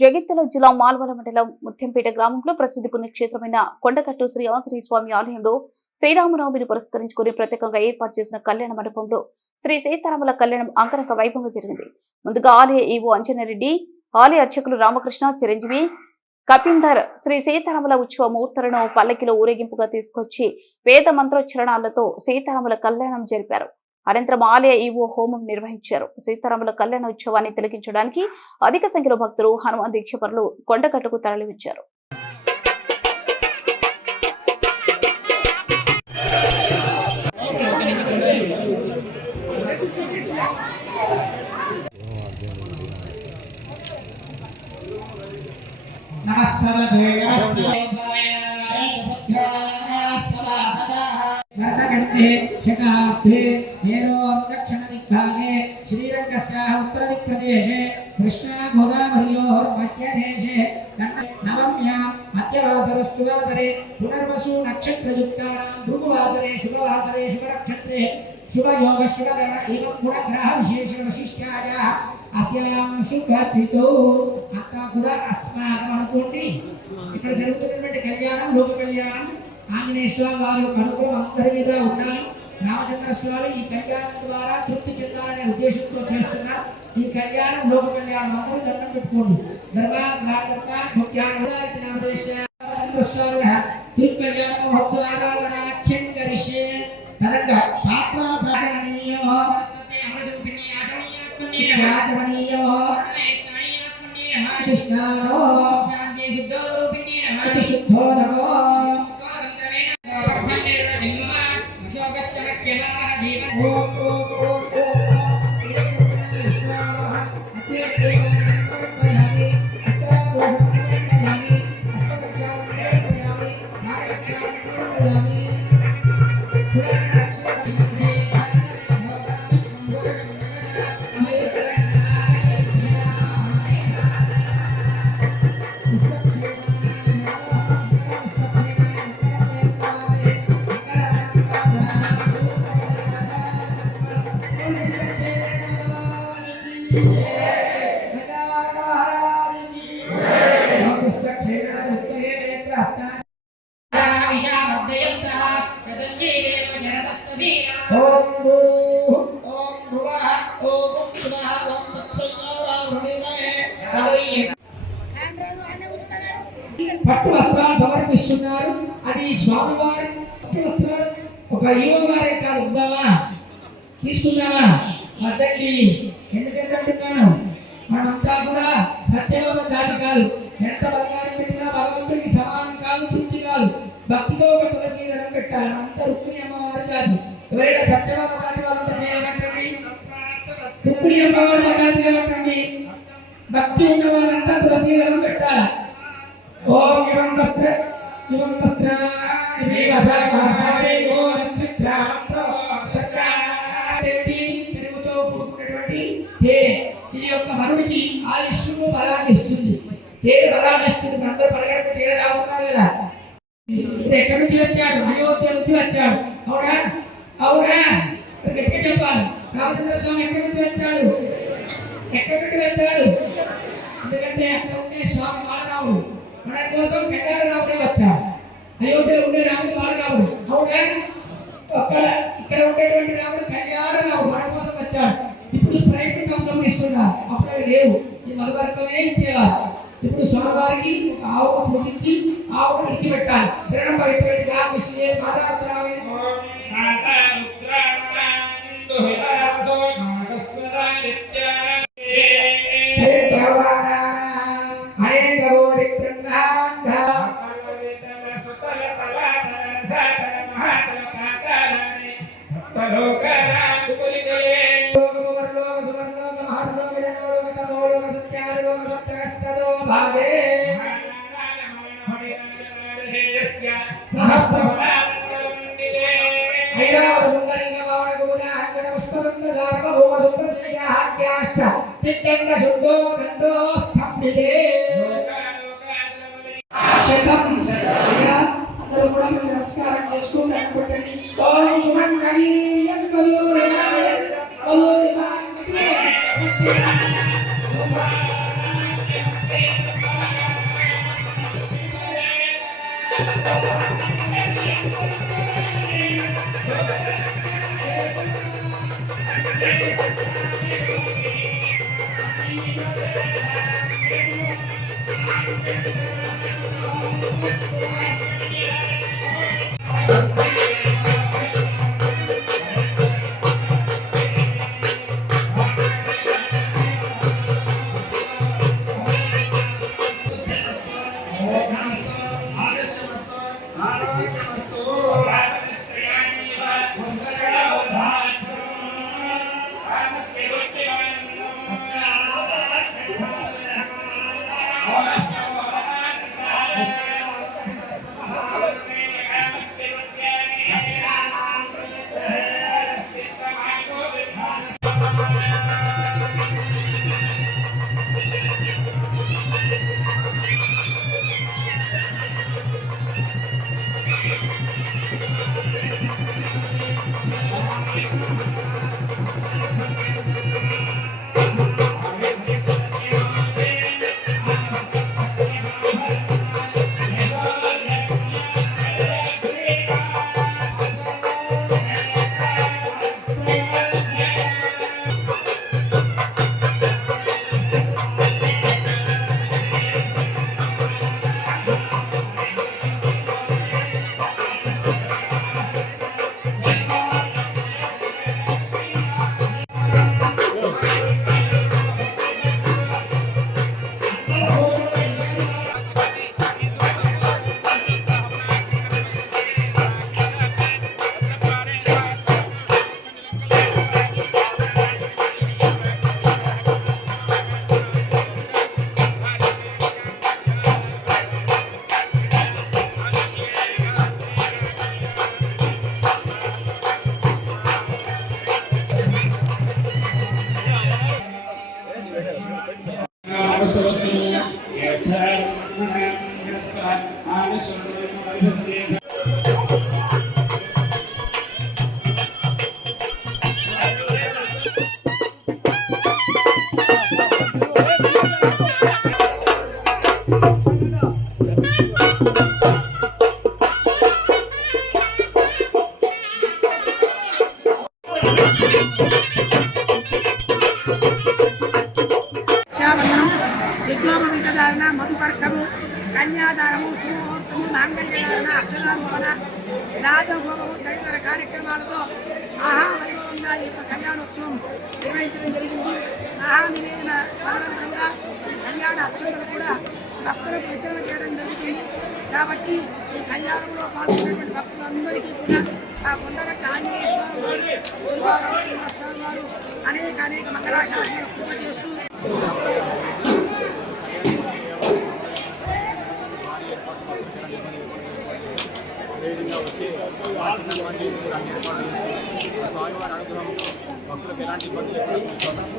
జగిత్యాల జిల్లా మాల్వల మండలం ముత్యంపేట గ్రామంలో ప్రసిద్ధి పుణ్యక్షేత్రమైన కొండగట్టు శ్రీ ఆంజనేయ స్వామి ఆలయంలో శ్రీరామనవమిని పురస్కరించుకుని ప్రత్యేకంగా ఏర్పాటు చేసిన కళ్యాణ మండపంలో శ్రీ సీతారాముల కళ్యాణం అంగరంగ వైభవంగా జరిగింది. ముందుగా ఆలయ ఈవో అంజనారెడ్డి, ఆలయ అర్చకులు రామకృష్ణ, చిరంజీవి, కపీందర్ శ్రీ సీతారాముల ఉత్సవ ముహూర్తాలను పల్లకిలో ఊరేగింపుగా తీసుకొచ్చి వేద మంత్రోచ్చరణాలతో సీతారాముల కళ్యాణం జరిపారు. అనంతరం ఆలయ ఈవో హోమం నిర్వహించారు. సీతారాముల కళ్యాణ ఉత్సవాన్ని తిలకించడానికి అధిక సంఖ్యలో భక్తులు, హనుమాన్ దీక్షపరులు కొండగట్టుకు తరలివచ్చారు. उत्तरदिक्प्रदेशे कृष्णा गोदावर्योः मध्यदेशे नवम्यां मध्यवासरस्तुवासरे पुनर्वसु नक्षत्रयुक्तानां भृगुवासरे शुभवासरे शुभनक्षत्रे शुभयोग शुभकरण एवं गुणग्रह विशेष वैशिष्ट्यायाः अस्यां शुभतिथौ అంతా కూడా అస్మాకం అనుకోండి. ఇక్కడ జరుగుతున్నటువంటి కళ్యాణం లోక కళ్యాణం ఆంజనేయ స్వామి వారి యొక్క అనుగ్రహం అందరి మీద ఉండాలి. రామచంద్ర స్వామి ఈ కళ్యాణం ద్వారా తృప్తి చెందాలనే ఉద్దేశంతో చేస్తున్నారు. ఈ కళ్యాణం లోక కళ్యాణం అందరూ దండం పెట్టుకోండి. కళ్యాణ మహోత్సవాఖ్యం కరిష్యే తరంగా కృష్ణానో శుద్ధో నమో పట్టు వస్త్రాలు సమర్పిస్తున్నారు. అది స్వామివారి వస్త్రాలు. ఒక ఈవో గారే కాదు, ఉందావా తీసుకుందావా అర్థండి. ఎందుకంటున్నాను, మనమంతా కూడా సత్యలోక జాతి కాదు. ఎంత బంగారం పెట్టినా భగవంతుడికి సమానం కాదు, తృప్తి కాదు. భక్తితో ఒక తులసి ధనం పెట్టాలి. అంత రుక్మిణి అమ్మవారి జాతి. ఎవరైనా సత్యలోక జాతి వాళ్ళంతా చేయమంటండి, రుక్మిణి అమ్మవారి జాతిగా పెట్టండి. భక్తి ఉన్న వాళ్ళంతా తులసి ధనం పెట్టాలి. ఓం ఇవం వస్త్ర ఇవం వస్త్రాని వసావసాదే ఓం చిత్రామంత్ర సత్యాదేవి పెరుగుతో కూడుకున్నటువంటి తేనె. ఇది యొక్క మరుడికి ఆయుష్ను బలాన్ని ఇస్తుంది. తేనె బలాన్ని ఇస్తుంది. అందరూ పరగడకు తేనె తాగుతున్నారు కదా. ఇది ఎక్కడి నుంచి వచ్చాడు? అయోధ్య నుంచి వచ్చాడు. అవునా? అవునా? గట్టిగా చెప్పాలి. రామచంద్ర స్వామి ఎక్కడి నుంచి వచ్చాడు? ఎక్కడి నుండి వచ్చాడు? ఎందుకంటే అక్కడ ఉండే స్వామి బాలరాముడు మన కోసం కళ్యాణ రాముడే వచ్చాడు. అయోధ్యలో ఉండే రాముడు బాలరాముడు. అవునా? అక్కడ ఇక్కడ ఉండేటువంటి రాముడు కళ్యాణ రాముడు మన కోసం వచ్చాడు. ఇప్పుడు స్ప్రైట్ కంసం ఇస్తున్నారు. అప్పుడు అవి లేవు. ఈ మధువర్గమే ఇచ్చేవారు. ఇప్పుడు స్వామివారికి ఒక ఆవును పూజించి ఆవును విడిచిపెట్టాలి. శరణం పవిత్రగా విష్ణుయే మాతాత్రావే నమస్కారం చేసుకుంటే రక్షాబంధనం విద్యోపవితధారణ మధుపర్కము కన్యాదానము సుముహూర్తము మాంగళ్యధారణ అక్షరారోపణ రాజహోమము తదితర కార్యక్రమాలతో మహావైభవంగా ఈ యొక్క కళ్యాణోత్సవం నిర్వహించడం జరిగింది. మహానివేదన అనంతరంగా ఈ కళ్యాణ అక్షంతలు కూడా భక్తులకు వితరణ చేయడం జరుగుతుంది. కాబట్టి ఈ కళ్యాణంలో పాల్గొన్నటువంటి భక్తులందరికీ కూడా ఆ కొండగట్ట ఆంజనేయ స్వామి వారు, శివరామచంద్ర స్వామి వారు అనేక మంగళాశాసనాలు కృప చేస్తూ అదేవిధంగా వచ్చి స్వామివారి అనుగ్రహంతో భక్తులకు ఎలాంటి ఇబ్బందులు లేకుండా చూస్తున్నాం.